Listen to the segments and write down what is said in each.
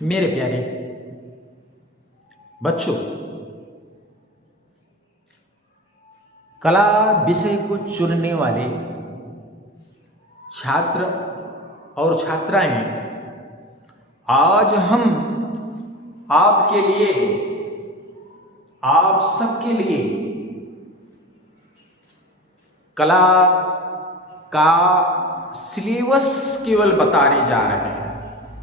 मेरे प्यारे बच्चों, कला विषय को चुनने वाले छात्र और छात्राएं आज हम आपके लिए, आप सबके लिए कला का सिलेबस केवल बताने जा रहे हैं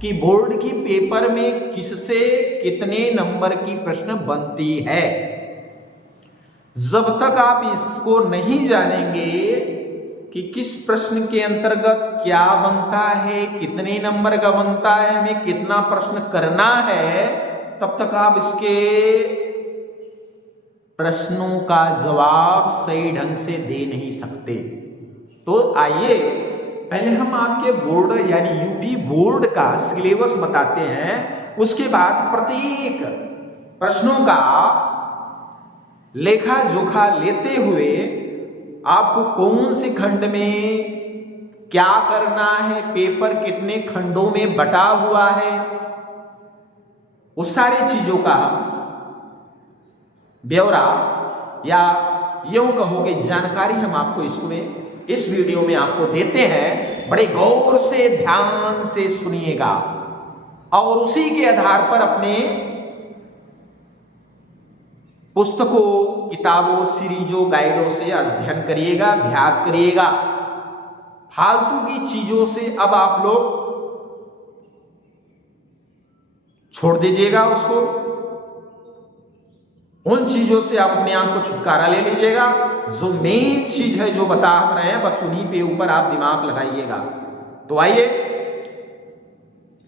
कि बोर्ड की पेपर में किससे कितने नंबर की प्रश्न बनती है। जब तक आप इसको नहीं जानेंगे कि किस प्रश्न के अंतर्गत क्या बनता है, कितने नंबर का बनता है, हमें कितना प्रश्न करना है, तब तक आप इसके प्रश्नों का जवाब सही ढंग से दे नहीं सकते। तो आइए पहले हम आपके बोर्ड यानी यूपी बोर्ड का सिलेबस बताते हैं, उसके बाद प्रत्येक प्रश्नों का लेखा जोखा लेते हुए आपको कौन से खंड में क्या करना है, पेपर कितने खंडों में बटा हुआ है, उस सारी चीजों का ब्यौरा या यूं कहोगे जानकारी हम आपको इसमें इस वीडियो में आपको देते हैं। बड़े गौर से ध्यान से सुनिएगा और उसी के आधार पर अपने पुस्तकों, किताबों, सीरीजों, गाइडों से अध्ययन करिएगा, अभ्यास करिएगा। फालतू की चीजों से अब आप लोग छोड़ दीजिएगा उसको, उन चीजों से आप अपने आप को छुटकारा ले लीजिएगा। जो मेन चीज है जो बता हम रहे हैं, बस उन्हीं पे ऊपर आप दिमाग लगाइएगा। तो आइए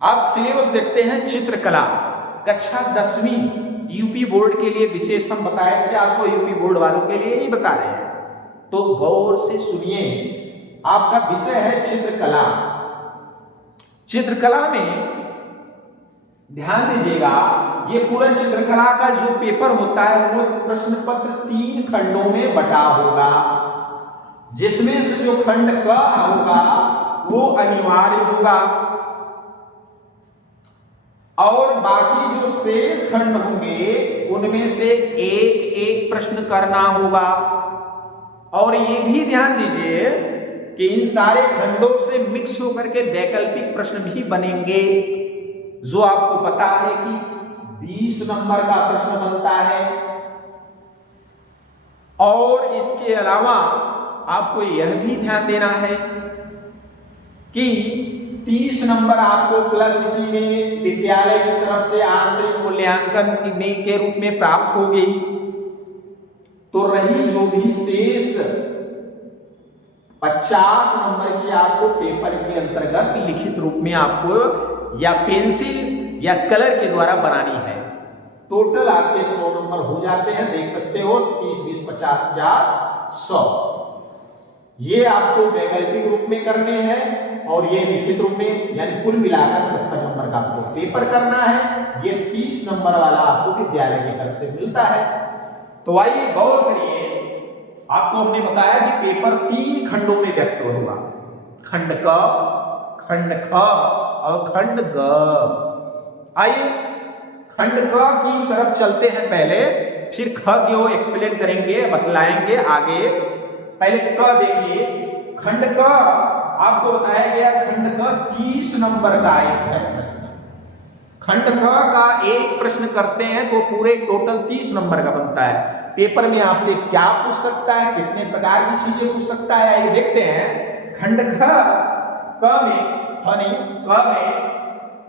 आप सिलेबस देखते हैं। चित्रकला कक्षा 10वीं यूपी बोर्ड के लिए विशेष हम बताए थे, आपको यूपी बोर्ड वालों के लिए ही बता रहे हैं, तो गौर से सुनिए। आपका विषय है चित्रकला। चित्रकला में ध्यान दीजिएगा, ये पूरा चित्रकला का जो पेपर होता है वो प्रश्न पत्र 3 खंडों में बटा होगा, जिसमें से जो खंड क होगा वो अनिवार्य होगा और बाकी जो शेष खंड होंगे उनमें से एक एक प्रश्न करना होगा। और ये भी ध्यान दीजिए कि इन सारे खंडों से मिक्स होकर के वैकल्पिक प्रश्न भी बनेंगे, जो आपको पता है कि 20 नंबर का प्रश्न बनता है। और इसके अलावा आपको यह भी ध्यान देना है कि 30 नंबर आपको प्लस इसी में विद्यालय की तरफ से आंतरिक मूल्यांकन के रूप में प्राप्त हो गई। तो रही जो भी शेष 50 नंबर की आपको पेपर के अंतर्गत लिखित रूप में आपको या पेंसिल या कलर के द्वारा बनानी है। टोटल आपके 100 नंबर हो जाते हैं, देख सकते हो 30, 20, 50, 50, 100। ये आपको वैकल्पिक रूप में करने हैं और ये लिखित रूप में, यानी कुल मिलाकर 70 नंबर का आपको पेपर करना है। ये 30 नंबर वाला आपको विद्यालय की तरफ से मिलता है। तो आइए गौर करिए, आपको हमने बताया कि पेपर 3 खंडों में व्यक्त होगा, खंड क, खंड ख और खंड ग। आइए खंड क की तरफ चलते हैं पहले, फिर ख की ओर एक्सप्लेन करेंगे, बतलाएंगे आगे। पहले क देखिए, खंड क आपको बताया गया, खंड क 30 नंबर का एक है प्रश्न। खंड क का एक प्रश्न करते हैं तो पूरे टोटल 30 नंबर का बनता है। पेपर में आपसे क्या पूछ सकता है, कितने प्रकार की चीजें पूछ सकता है, आइए देखते हैं। खंड क में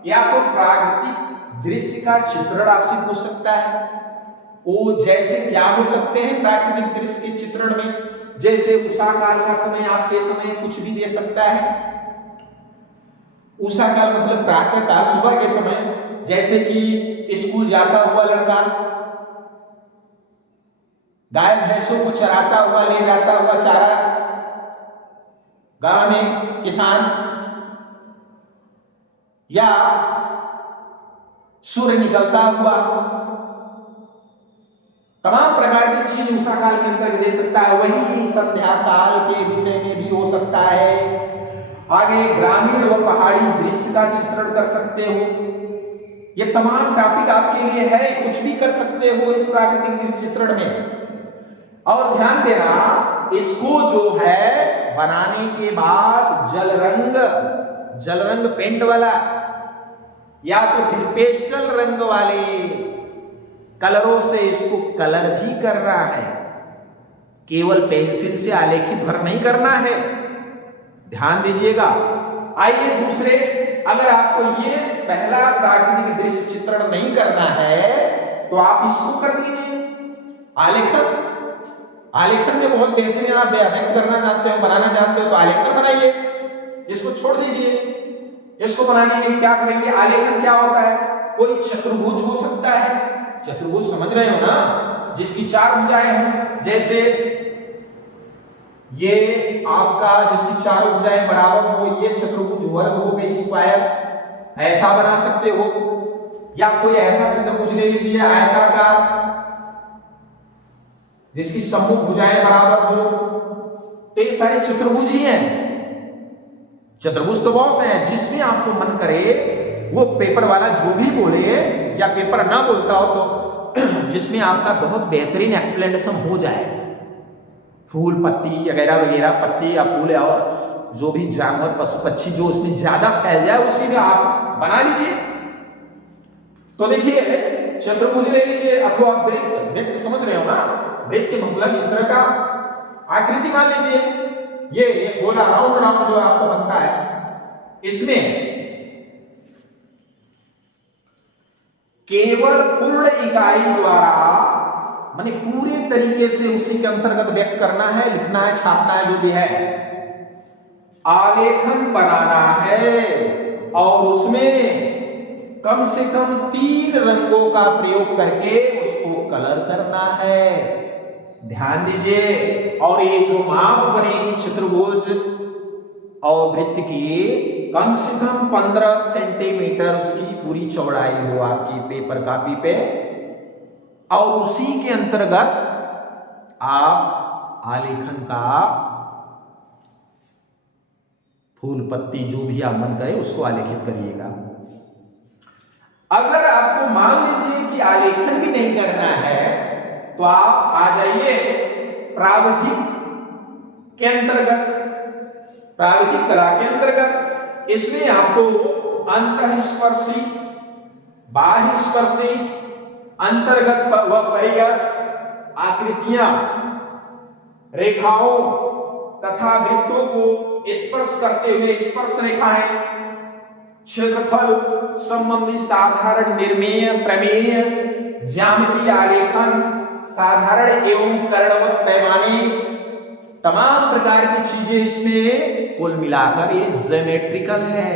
या तो प्राकृतिक दृश्य का चित्रण आपसे पूछ सकता है। वो जैसे क्या हो सकते हैं प्राकृतिक दृश्य के चित्रण में, जैसे उषा काल का समय, आपके समय कुछ भी दे सकता है। उषा काल मतलब प्रातः काल, सुबह के समय, जैसे कि स्कूल जाता हुआ लड़का, गाय भैंसों को चराता हुआ ले जाता हुआ चारा, गांव में किसान, या सूर्य निकलता हुआ, तमाम प्रकार की चीज उषा काल के अंतर्गत दे सकता है। वही संध्या काल के विषय में भी हो सकता है। आगे ग्रामीण व पहाड़ी दृश्य का चित्रण कर सकते हो। ये तमाम टॉपिक आपके लिए है, कुछ भी कर सकते हो इस प्राकृतिक चित्रण में। और ध्यान देना, इसको जो है बनाने के बाद जल रंग पेंट वाला या तो फिर पेस्टल रंग वाले कलरों से इसको कलर भी करना है, केवल पेंसिल से आलेखित भर नहीं करना है, ध्यान दीजिएगा। आइए दूसरे, अगर आपको ये पहला प्राकृतिक दृश्य चित्रण नहीं करना है तो आप इसको कर लीजिए आलेखन। आलेखन में बहुत बेहतरीन आप व्यक्त करना जानते हो, बनाना जानते हो तो आलेखन बनाइए, इसको छोड़ दीजिए। इसको बनाने में क्या करेंगे, आलेखन क्या होता है, कोई चतुर्भुज हो सकता है, चतुर्भुज समझ रहे हो ना, जिसकी 4 भुजाएं हों, जैसे ये आपका जिसकी 4 भुजाएं बराबर हो, ये चतुर्भुज वर्ग हो गई, स्क्वायर, ऐसा बना सकते हो। या कोई ऐसा चतुर्भुज ले लीजिए आयताकार जिसकी सम्मुख भुजाएं बराबर हो, तो ये सारे चतुर्भुज ही हैं। चतुर्भुज तो बहुत से हैं, जिसमें आपको मन करे वो पेपर वाला जो भी बोले या पेपर ना बोलता हो तो जिसमें आपका बहुत बेहतरीन एक्सप्लेनेशन हो जाए, फूल पत्ती वगैरह वगैरह, पत्ती या फूल और जो भी जानवर पशु पक्षी जो उसमें ज्यादा फैल जाए उसी में आप बना लीजिए। तो देखिए चतुर्भुज ले लीजिए अथवा वृत्त, वृत्त समझ रहे हो ना, वृत्त के मतलब इस तरह का आकृति मान लीजिए, ये गोला राउंड राउंड जो आपको बनता है, इसमें केवल पूर्ण इकाई द्वारा माने पूरे तरीके से उसी के अंतर्गत व्यक्त करना है, लिखना है, छापना है, जो भी है, आलेखन बनाना है और उसमें कम से कम 3 रंगों का प्रयोग करके उसको कलर करना है, ध्यान दीजिए। और ये जो माप बनेगी चतुर्भुज और वृत्त की, कम से कम 15 सेंटीमीटर उसकी पूरी चौड़ाई हो आपकी पेपर कॉपी पे, और उसी के अंतर्गत आप आलेखन का फूल पत्ती जो भी आप मन करे उसको आलेखित करिएगा। अगर आपको मान लीजिए कि आलेखन भी नहीं करना है तो आप आ जाइए प्रावधिक के अंतर्गत, प्रावधिक कला के अंतर्गत। इसमें आपको अंतःस्पर्शी, बाह्यस्पर्शी, अंतर्गत व परिगत आकृतियां, रेखाओं तथा वृत्तों को स्पर्श करते हुए स्पर्श रेखाएं, क्षेत्रफल संबंधी साधारण निर्मेय प्रमेय ज्यामिति आलेखन, साधारण एवं कर्णवत पैमाने, तमाम प्रकार की चीजें इसमें कुल मिलाकर ये ज्योमेट्रिकल है,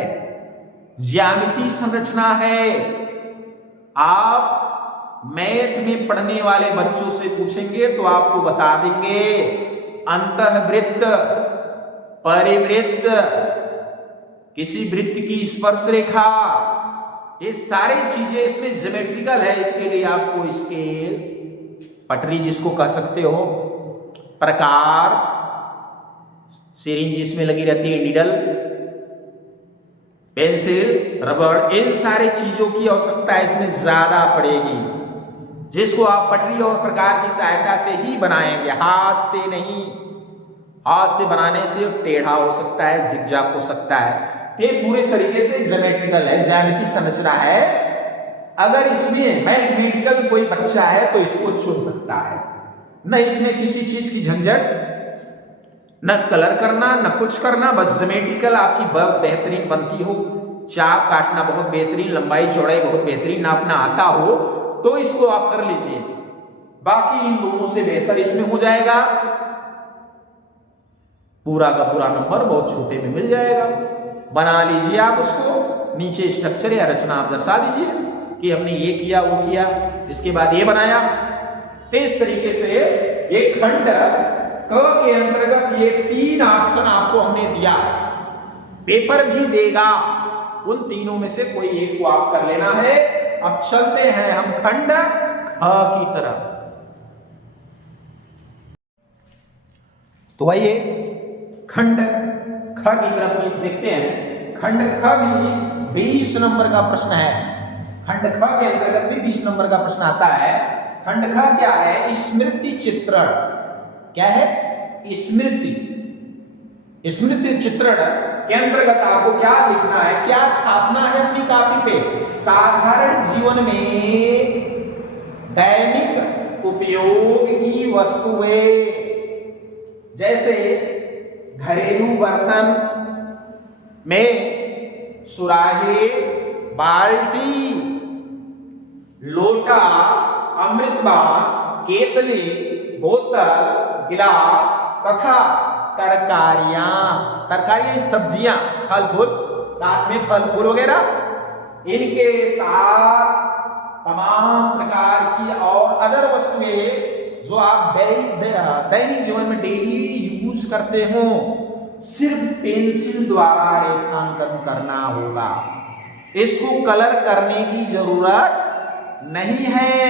ज्यामिति संरचना है। आप मैथ में पढ़ने वाले बच्चों से पूछेंगे तो आपको बता देंगे अंतःवृत्त, परिवृत्त, किसी वृत्त की स्पर्श रेखा, ये सारी चीजें इसमें ज्योमेट्रिकल है। इसके लिए आपको स्केल, पटरी जिसको कह सकते हो, प्रकार, सिरिंज जिसमें लगी रहती है, निडल, पेंसिल, रबड़, इन सारी चीजों की आवश्यकता इसमें ज्यादा पड़ेगी, जिसको आप पटरी और प्रकार की सहायता से ही बनाएंगे, हाथ से नहीं। हाथ से बनाने से टेढ़ा हो सकता है, जिगजैग हो सकता है। ये पूरे तरीके से ज्योमेट्रिकल है, ज्यामिति संरचना है। अगर इसमें मैथमेटिकल कोई बच्चा है तो इसको चुन सकता है, न इसमें किसी चीज की झंझट, न कलर करना, न कुछ करना, बस ज्योमेट्रिकल आपकी बहुत बेहतरीन बनती हो, चाप काटना बहुत बेहतरीन, लंबाई चौड़ाई बहुत बेहतरीन नापना आता हो तो इसको आप कर लीजिए। बाकी इन दोनों से बेहतर इसमें हो जाएगा, पूरा का पूरा नंबर बहुत छोटे में मिल जाएगा। बना लीजिए आप उसको, नीचे स्ट्रक्चर या रचना आप दर्शा दीजिए कि हमने ये किया वो किया, इसके बाद ये बनाया। तो इस तरीके से ये खंड क के अंतर्गत ये 3 ऑप्शन आपको हमने दिया, पेपर भी देगा, उन तीनों में से कोई एक को आप कर लेना है। अब चलते हैं हम खंड ख की तरफ। तो आइए खंड ख की तरफ देखते हैं। खंड ख भी 20 नंबर का प्रश्न है। खंड ख के अंतर्गत भी 20 नंबर का प्रश्न आता है। खंड ख क्या है? स्मृति चित्रण। क्या है? स्मृति चित्रण के अंतर्गत आपको क्या लिखना है, क्या छापना है अपनी कॉपी पे? साधारण जीवन में दैनिक उपयोग की वस्तुएं, जैसे घरेलू बर्तन में सुराही, बाल्टी, लोटा, अमृतपान, केतली, बोतल, गिलास तथा तरकारियां सब्जियां, फल फूल, साथ में फल फूल वगैरह, इनके साथ तमाम प्रकार की और अदर वस्तुएं जो आप दैनिक जीवन में डेली यूज करते हो, सिर्फ पेंसिल द्वारा रेखांकन करना होगा। इसको कलर करने की जरूरत नहीं है,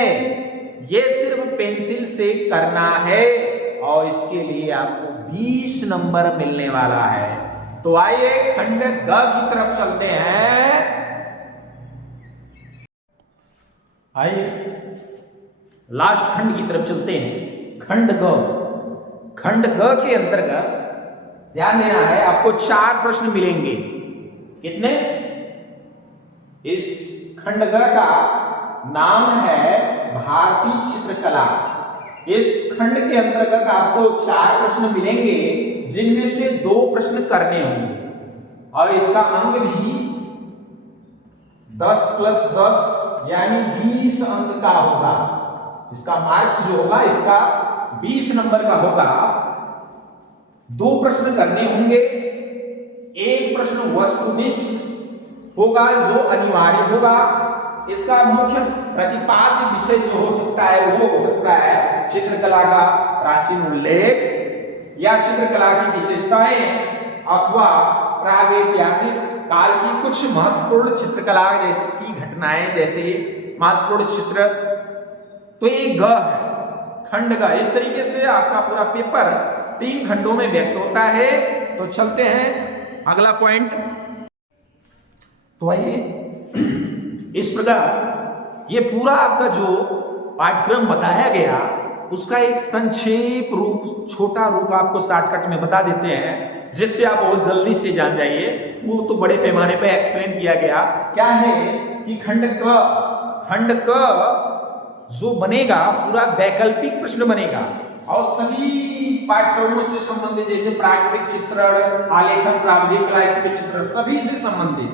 ये सिर्फ पेंसिल से करना है और इसके लिए आपको 20 नंबर मिलने वाला है। तो आइए खंड ग की तरफ चलते हैं। आइए लास्ट खंड की तरफ चलते हैं। खंड ग। खंड ग के अंतर्गत ध्यान देना है, आपको 4 प्रश्न मिलेंगे। कितने? इस खंड ग का नाम है भारतीय चित्रकला। इस खंड के अंतर्गत आपको 4 प्रश्न मिलेंगे, जिनमें से 2 प्रश्न करने होंगे और इसका अंक भी 10 + 10 यानी 20 अंक का होगा। इसका मार्क्स जो होगा इसका 20 नंबर का होगा। 2 प्रश्न करने होंगे। एक प्रश्न वस्तुनिष्ठ होगा जो अनिवार्य होगा। इसका मुख्य प्रतिपाद्य विषय जो हो सकता है वो हो सकता है चित्रकला का प्राचीन उल्लेख या चित्रकला की विशेषताएं अथवा प्रागैतिहासिक काल की कुछ महत्वपूर्ण चित्रकला जैसी की घटनाएं, जैसे महत्वपूर्ण चित्र। तो ये ग है, खंड ग। इस तरीके से आपका पूरा पेपर 3 खंडों में व्यक्त होता है। तो चलते हैं अगला पॉइंट। तो आइए इस प्रकार ये पूरा आपका जो पाठ्यक्रम बताया गया उसका एक संक्षेप रूप, छोटा रूप आपको शॉर्टकट में बता देते हैं, जिससे आप बहुत जल्दी से जान जाइए। वो तो बड़े पैमाने पे एक्सप्लेन किया गया। क्या है कि खंड क जो बनेगा पूरा वैकल्पिक प्रश्न बनेगा और सभी पाठ्यक्रमों से संबंधित, जैसे प्राकृतिक चित्रण, आलेखन, प्रावधिक कला, इसमें चित्र सभी से संबंधित।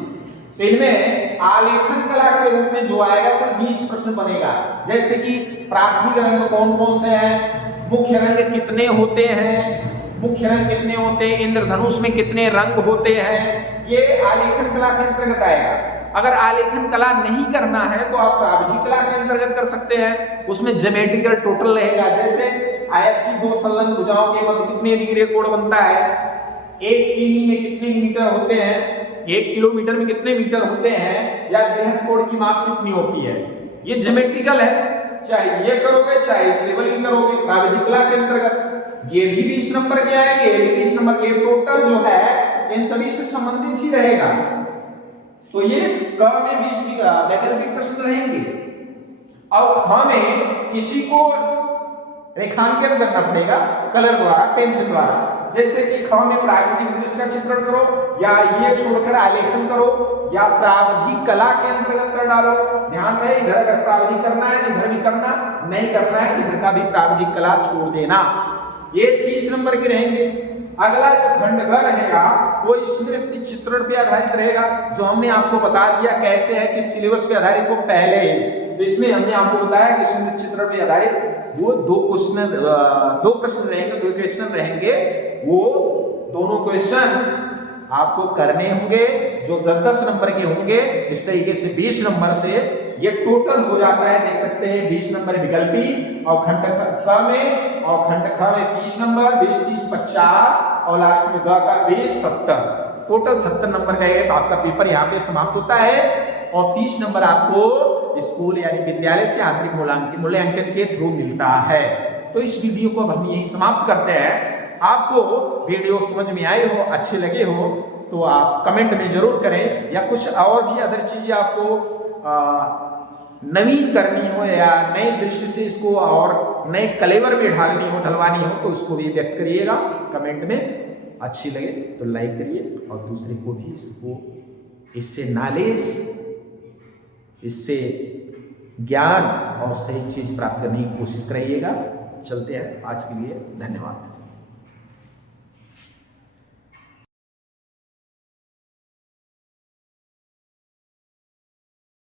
तो इनमें आलेखन कला के रूप में जो आएगा वो 20 प्रश्न बनेगा। जैसे कि प्राथमिक रंग कौन कौन से हैं, मुख्य रंग कितने होते हैं, मुख्य रंग कितने होते हैं, इंद्रधनुष में कितने रंग होते हैं, ये आलेखन कला के अंतर्गत आएगा। अगर आलेखन कला नहीं करना है तो आप प्रावधिक कला के अंतर्गत कर सकते हैं। उसमें ज्योमेट्रिकल टोटल रहेगा, जैसे आयत की 2 संलग्न भुजाओं के मध्य कितने डिग्री कोण बनता है, 1 किमी में कितने मीटर होते हैं, 1 किलोमीटर में कितने मीटर होते हैं, या बृहद कोण की माप कितनी होती है। ये ज्योमेट्रिकल है, चाहे ये करोगे चाहे सिविल करोगे प्रावधिक कला के अंतर्गत। ये भी 20 नंबर के आएंगे, ये भी 20 नंबर के। टोटल जो है इन सभी से संबंधित ही रहेगा। तो ये क में 20 वैकल्पिक प्रश्न रहेंगे और ख में इसी को रेखांकन करना पड़ेगा कलर द्वारा, पेंसिल द्वारा। जैसे कि ख में प्राकृतिक दृश्य का चित्रण करो, या ये छोड़कर आलेखन करो, या प्रावधिक कला के अंतर्गत कर डालो। ध्यान रहे, इधर अगर प्रावधिक करना है इधर भी करना, नहीं करना है इधर का भी प्रावधिक कला छोड़ देना। ये 30 नंबर के रहेंगे। अगला जो खंड ग रहेगा वो स्मृति चित्रण पे आधारित रहेगा, जो हमने आपको बता दिया कैसे है कि सिलेबस पे आधारित हो पहले ही। तो इसमें हमने आपको बताया कि स्मृति चित्रण पे आधारित वो 2 प्रश्न रहेंगे, 2 क्वेश्चन रहेंगे। वो दोनों क्वेश्चन आपको करने होंगे जो 10-10 नंबर के होंगे। इस तरीके से 20 नंबर से ये टोटल हो जाता है, देख सकते हैं 20 नंबर विकल्पी और खंड ख में, और खंड ख में 30 नंबर, 20, 30, 50 और लास्ट में ग का 20, 70। टोटल 70 नंबर का है। तो आपका पेपर यहाँ पे समाप्त होता है और 30 नंबर आपको स्कूल यानी विद्यालय से आंतरिक मूल्यांकन के थ्रू मिलता है। तो इस वीडियो को अब हम यही समाप्त करते हैं। आपको वीडियो समझ में आए हो, अच्छे लगे हो तो आप कमेंट में जरूर करें, या कुछ और भी अदर चीजें आपको नवीन करनी हो या नए दृष्टि से इसको और नए कलेवर में ढालनी हो, ढलवानी हो, तो उसको भी व्यक्त करिएगा कमेंट में। अच्छी लगे तो लाइक करिए और दूसरे को भी इससे नॉलेज, इससे ज्ञान और सही चीज प्राप्त करने की कोशिश कराइएगा। चलते हैं, आज के लिए धन्यवाद।